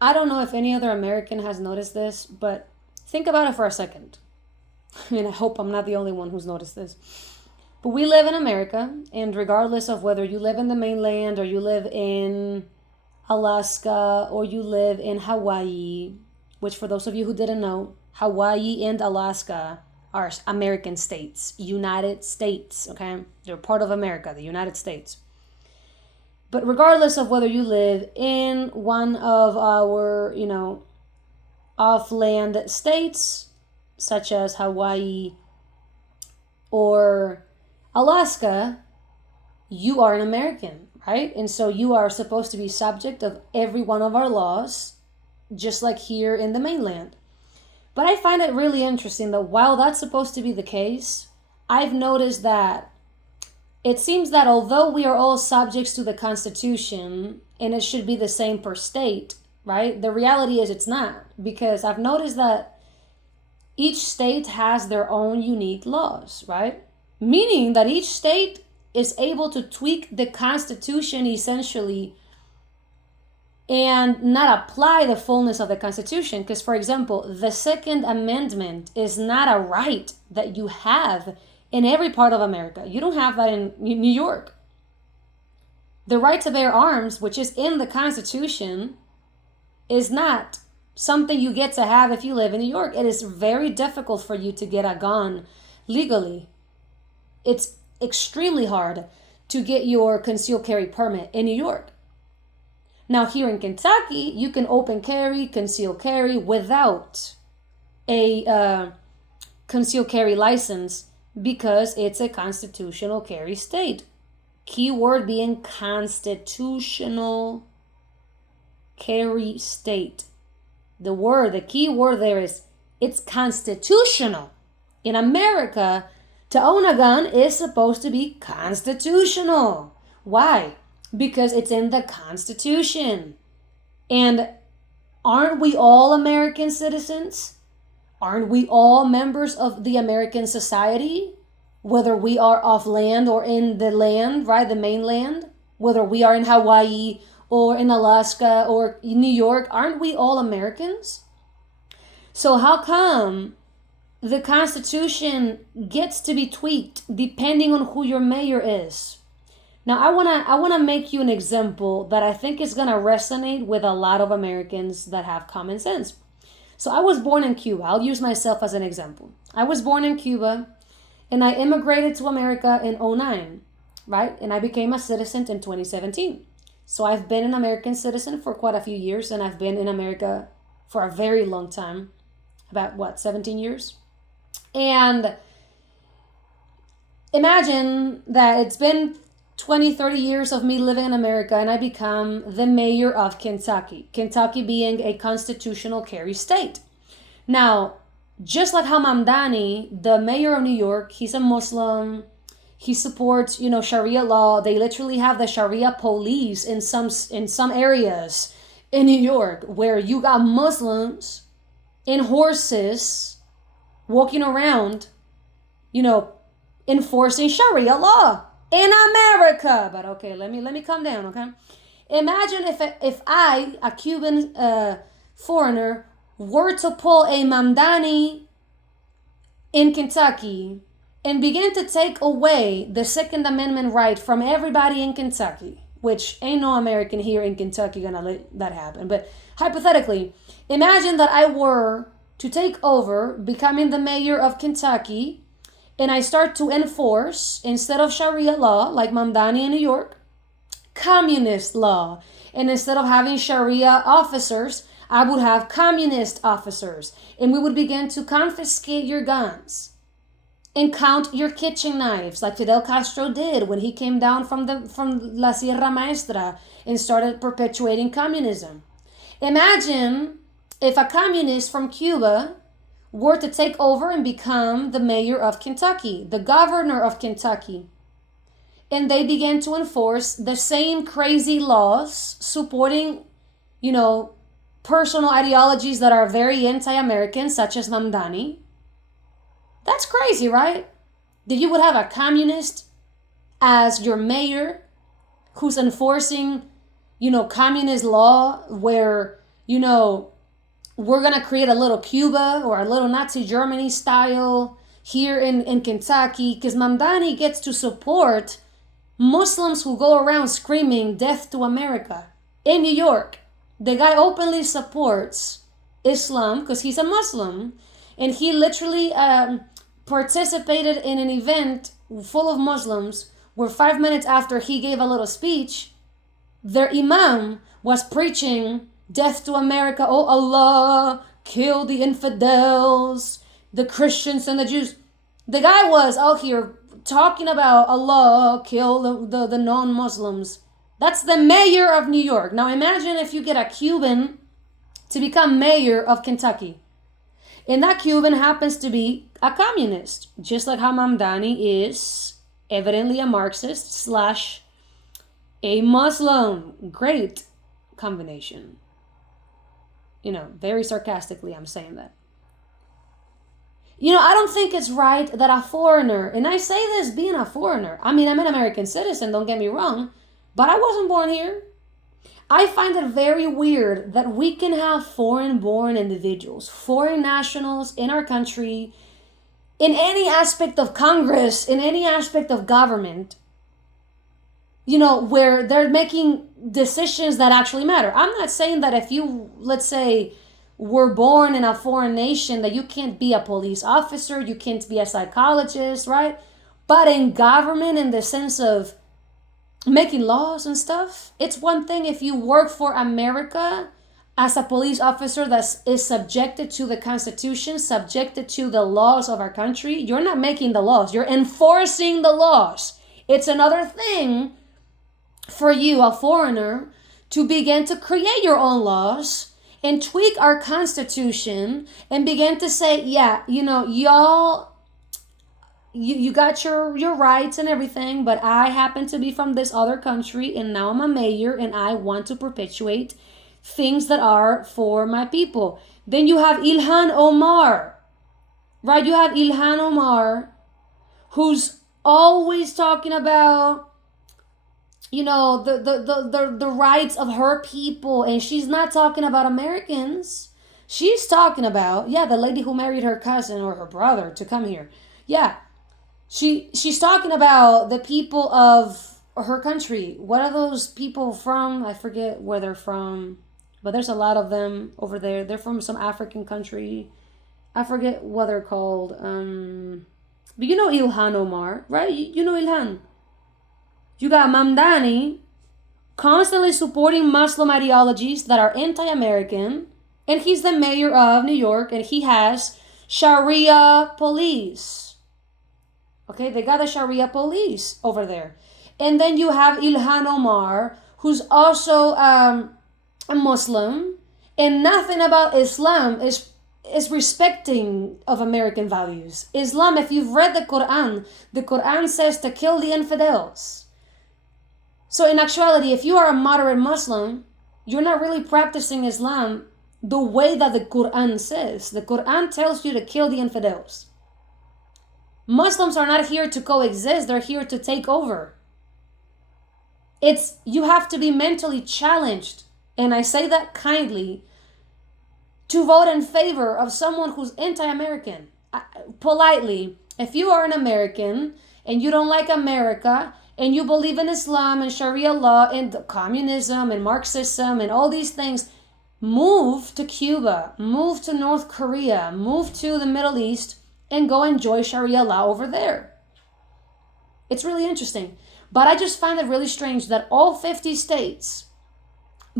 I don't know if any other American has noticed this, but think about it for a second. I mean, I hope I'm not the only one who's noticed this. But we live in America, and regardless of whether you live in the mainland or you live in Alaska or you live in Hawaii, which for those of you who didn't know, Hawaii and Alaska are American states, United States, okay? They're part of America, the United States. But regardless of whether you live in one of our, off-land states, such as Hawaii or Alaska, you are an American, right? And so you are supposed to be subject of every one of our laws, just like here in the mainland. But I find it really interesting that while that's supposed to be the case, I've noticed that it seems that although we are all subjects to the Constitution and it should be the same per state, right? The reality is it's not, because I've noticed that each state has their own unique laws, right? Meaning that each state is able to tweak the Constitution essentially and not apply the fullness of the Constitution. Because, for example, the Second Amendment is not a right that you have in every part of America. You don't have that in New York. The right to bear arms, which is in the Constitution, is not something you get to have if you live in New York. It is very difficult for you to get a gun legally. It's extremely hard to get your concealed carry permit in New York. Now, here in Kentucky, you can open carry, conceal carry without a concealed carry license because it's a constitutional carry state. Keyword being constitutional carry state. The key word there is it's constitutional. In America, to own a gun is supposed to be constitutional. Why? Because it's in the Constitution. And aren't we all American citizens? Aren't we all members of the American society? Whether we are off land or in the land, right, the mainland, whether we are in Hawaii or in Alaska or in New York, aren't we all Americans? So how come the Constitution gets to be tweaked depending on who your mayor is? Now, I wanna make you an example that I think is gonna resonate with a lot of Americans that have common sense. So I was born in Cuba. I'll use myself as an example. I was born in Cuba, and I immigrated to America in 2009, right? And I became a citizen in 2017. So I've been an American citizen for quite a few years, and I've been in America for a very long time, about 17 years. And imagine that it's been 20, 30 years of me living in America, and I become the mayor of Kentucky. Kentucky being a constitutional carry state. Now, just like how Mamdani, the mayor of New York, he's a Muslim. He supports, Sharia law. They literally have the Sharia police in some areas in New York where you got Muslims in horses walking around, enforcing Sharia law in America. But okay, let me calm down, okay? Imagine if I, a Cuban foreigner, were to pull a Mamdani in Kentucky and begin to take away the Second Amendment right from everybody in Kentucky, which ain't no American here in Kentucky gonna let that happen. But hypothetically, imagine that I were to take over, becoming the mayor of Kentucky, and I start to enforce, instead of Sharia law, like Mamdani in New York, communist law. And instead of having Sharia officers, I would have communist officers. And we would begin to confiscate your guns and count your kitchen knives, like Fidel Castro did when he came down from La Sierra Maestra and started perpetuating communism. Imagine if a communist from Cuba were to take over and become the mayor of Kentucky, the governor of Kentucky, and they began to enforce the same crazy laws supporting, personal ideologies that are very anti-American, such as Mamdani. That's crazy, right? That you would have a communist as your mayor who's enforcing, communist law where you know, we're going to create a little Cuba or a little Nazi Germany style here in Kentucky, because Mamdani gets to support Muslims who go around screaming death to America in New York. The guy openly supports Islam because he's a Muslim, and he literally participated in an event full of Muslims where 5 minutes after he gave a little speech, their imam was preaching death to America. Oh, Allah, kill the infidels, the Christians and the Jews. The guy was out here talking about Allah, kill the non-Muslims. That's the mayor of New York. Now imagine if you get a Cuban to become mayor of Kentucky. And that Cuban happens to be a communist, just like how Mamdani is evidently a Marxist slash a Muslim. Great combination. You know, very sarcastically, I'm saying that. You know, I don't think it's right that a foreigner, and I say this being a foreigner, I mean, I'm an American citizen, don't get me wrong, but I wasn't born here. I find it very weird that we can have foreign-born individuals, foreign nationals in our country, in any aspect of Congress, in any aspect of government, you know, where they're making decisions that actually matter. I'm not saying that if you, let's say, were born in a foreign nation, that you can't be a police officer, you can't be a psychologist, right? But in government, in the sense of making laws and stuff, it's one thing if you work for America as a police officer that is subjected to the Constitution, subjected to the laws of our country. You're not making the laws, you're enforcing the laws. It's another thing for you, a foreigner, to begin to create your own laws and tweak our Constitution and begin to say, yeah, you know, y'all, you got your rights and everything, but I happen to be from this other country and now I'm a mayor and I want to perpetuate things that are for my people. Then you have Ilhan Omar, right? You have Ilhan Omar, who's always talking about, you know, the rights of her people, and she's not talking about Americans. She's talking about, yeah, the lady who married her cousin or her brother to come here. Yeah, she's talking about the people of her country. What are those people from? I forget where they're from, but there's a lot of them over there. They're from some African country. I forget what they're called. But you know Ilhan Omar, right? You know Ilhan. You got Mamdani constantly supporting Muslim ideologies that are anti-American, and he's the mayor of New York, and he has Sharia police. Okay, they got the Sharia police over there. And then you have Ilhan Omar, who's also a Muslim, and nothing about Islam is respecting of American values. Islam, if you've read the Quran says to kill the infidels. So in actuality, if you are a moderate Muslim, you're not really practicing Islam the way that the Quran says. The Quran tells you to kill the infidels. Muslims are not here to coexist, they're here to take over. You have to be mentally challenged, and I say that kindly, to vote in favor of someone who's anti-American. Politely, if you are an American and you don't like America and you believe in Islam and Sharia law and communism and Marxism and all these things, move to Cuba, move to North Korea, move to the Middle East and go enjoy Sharia law over there. It's really interesting. But I just find it really strange that all 50 states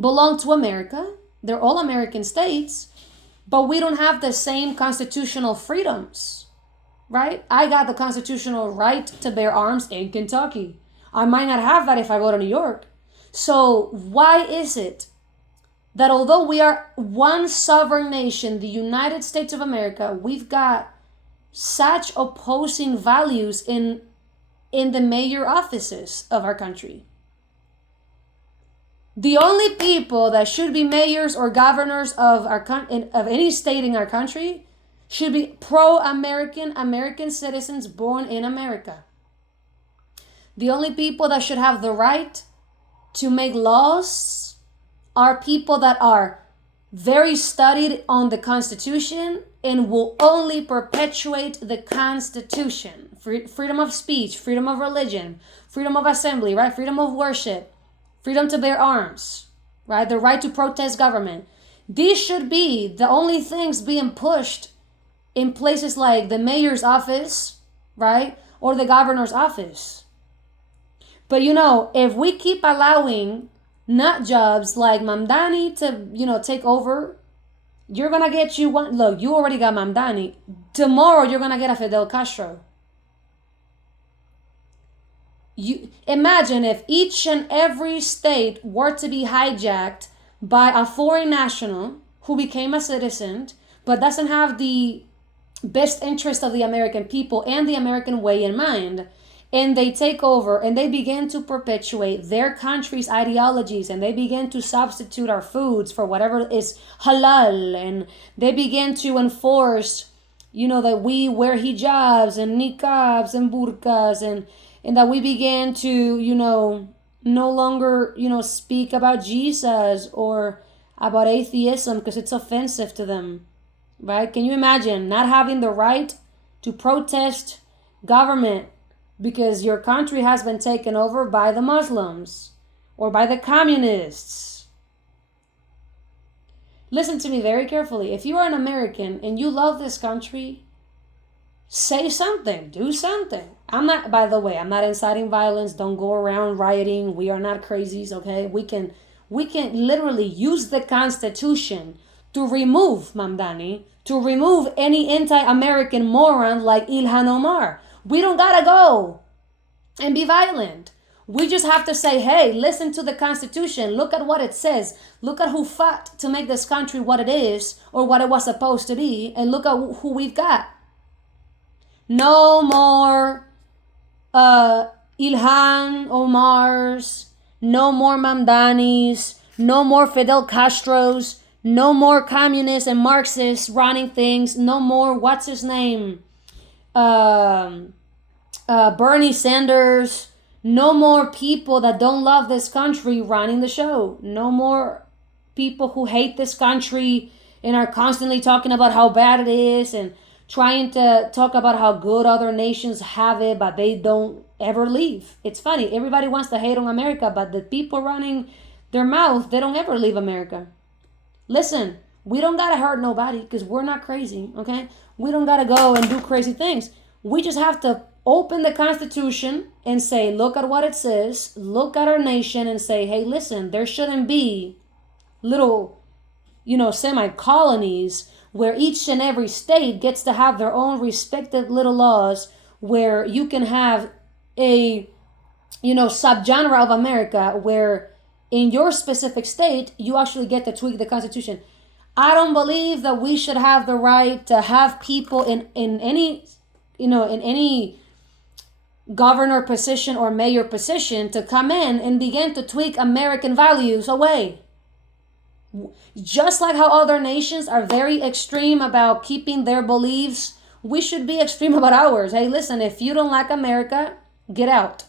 belong to America. They're all American states, but we don't have the same constitutional freedoms, right? I got the constitutional right to bear arms in Kentucky. I might not have that if I go to New York. So why is it that although we are one sovereign nation, the United States of America, we've got such opposing values in the mayor offices of our country? The only people that should be mayors or governors of of any state in our country should be pro-American, American citizens born in America. The only people that should have the right to make laws are people that are very studied on the Constitution, and will only perpetuate the Constitution. Freedom of speech, freedom of religion, freedom of assembly, right? Freedom of worship, freedom to bear arms, right? The right to protest government. These should be the only things being pushed in places like the mayor's office, right? Or the governor's office. But if we keep allowing nut jobs like Mamdani to, take over, you're going to get one. Look, you already got Mamdani. Tomorrow, you're going to get a Fidel Castro. You imagine if each and every state were to be hijacked by a foreign national who became a citizen, but doesn't have the best interest of the American people and the American way in mind. And they take over and they begin to perpetuate their country's ideologies, and they begin to substitute our foods for whatever is halal, and they begin to enforce, that we wear hijabs and niqabs and burqas, and that we begin to, no longer, speak about Jesus or about atheism because it's offensive to them, right? Can you imagine not having the right to protest government because your country has been taken over by the Muslims or by the communists? Listen to me very carefully. If you are an American and you love this country, say something, do something. By the way, I'm not inciting violence. Don't go around rioting. We are not crazies, okay? We can literally use the Constitution to remove Mamdani, to remove any anti-American moron like Ilhan Omar. We don't gotta go and be violent. We just have to say, hey, listen to the Constitution. Look at what it says. Look at who fought to make this country what it is or what it was supposed to be. And look at who we've got. No more Ilhan Omars. No more Mamdanis. No more Fidel Castros. No more communists and Marxists running things. No more, what's his name? Bernie Sanders. No more people that don't love this country running the show. No more people who hate this country and are constantly talking about how bad it is and trying to talk about how good other nations have it, but they don't ever leave. It's funny. Everybody wants to hate on America, but the people running their mouth, they don't ever leave America. Listen, we don't got to hurt nobody because we're not crazy, okay? We don't got to go and do crazy things. We just have to open the Constitution and say, look at what it says. Look at our nation and say, hey, listen, there shouldn't be little, semi-colonies where each and every state gets to have their own respective little laws, where you can have a, subgenre of America where in your specific state, you actually get to tweak the Constitution. I don't believe that we should have the right to have people in any, in any governor position or mayor position to come in and begin to tweak American values away. Just like how other nations are very extreme about keeping their beliefs, we should be extreme about ours. Hey, listen, if you don't like America, get out.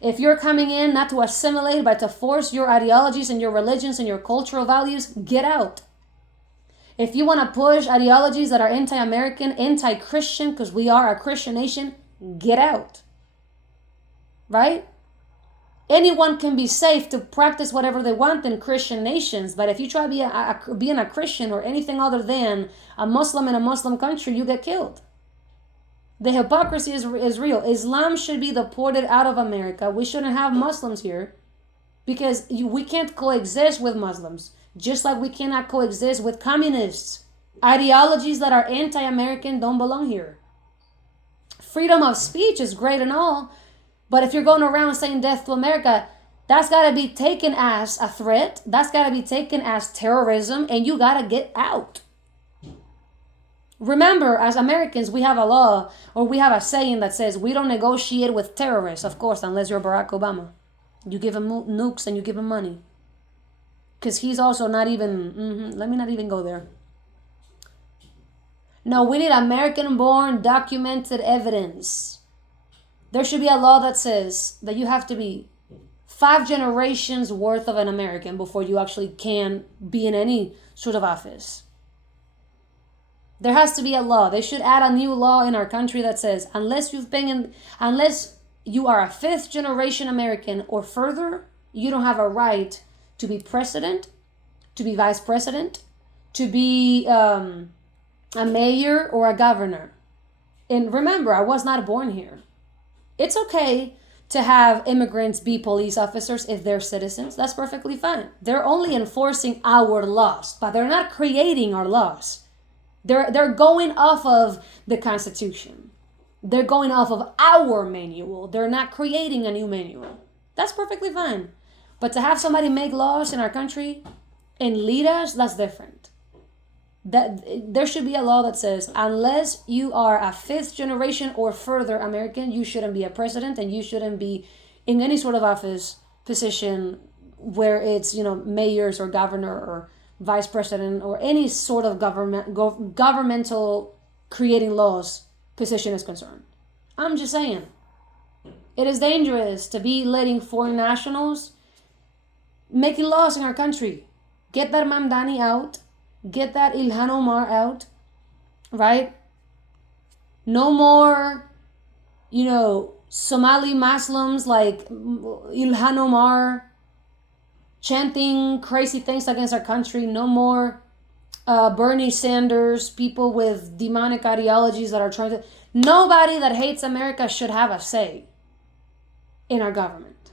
If you're coming in not to assimilate, but to force your ideologies and your religions and your cultural values, get out. If you want to push ideologies that are anti-American, anti-Christian, because we are a Christian nation, get out. Right? Anyone can be safe to practice whatever they want in Christian nations, but if you try being a Christian or anything other than a Muslim in a Muslim country, you get killed. The hypocrisy is real. Islam should be deported out of America. We shouldn't have Muslims here because we can't coexist with Muslims, just like we cannot coexist with communists. Ideologies that are anti-American don't belong here. Freedom of speech is great and all, but if you're going around saying death to America, that's got to be taken as a threat. That's got to be taken as terrorism, and you got to get out. Remember, as Americans, we have a law, or we have a saying that says we don't negotiate with terrorists, of course, unless you're Barack Obama. You give him nukes and you give him money. Because he's also not even, let me not even go there. No, we need American-born documented evidence. There should be a law that says that you have to be 5 generations worth of an American before you actually can be in any sort of office. There has to be a law. They should add a new law in our country that says unless you are a 5th generation American or further, you don't have a right to be president, to be vice president, to be a mayor or a governor. And remember, I was not born here. It's okay to have immigrants be police officers if they're citizens. That's perfectly fine. They're only enforcing our laws, but they're not creating our laws. They're going off of the Constitution. They're going off of our manual. They're not creating a new manual. That's perfectly fine. But to have somebody make laws in our country and lead us, that's different. There should be a law that says unless you are a 5th generation or further American, you shouldn't be a president and you shouldn't be in any sort of office position where it's, mayors or governor or vice president or any sort of governmental creating laws position is concerned. I'm just saying, it is dangerous to be letting foreign nationals making laws in our country. Get that Mamdani out. Get that Ilhan Omar out, right? No more, Somali Muslims like Ilhan Omar chanting crazy things against our country. No more Bernie Sanders, people with demonic ideologies that are trying to... Nobody that hates America should have a say in our government.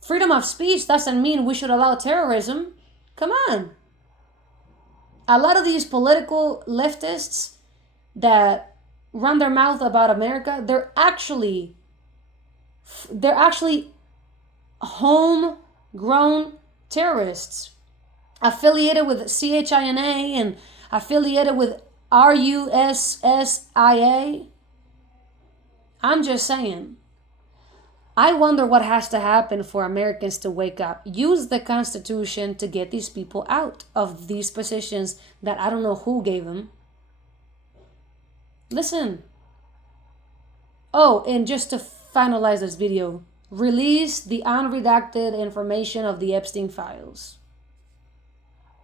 Freedom of speech doesn't mean we should allow terrorism. Come on. A lot of these political leftists that run their mouth about America, they're actually homegrown terrorists affiliated with CHINA and affiliated with RUSSIA. I'm just saying. I wonder what has to happen for Americans to wake up. Use the Constitution to get these people out of these positions that I don't know who gave them. Listen. Oh, and just to finalize this video, release the unredacted information of the Epstein files.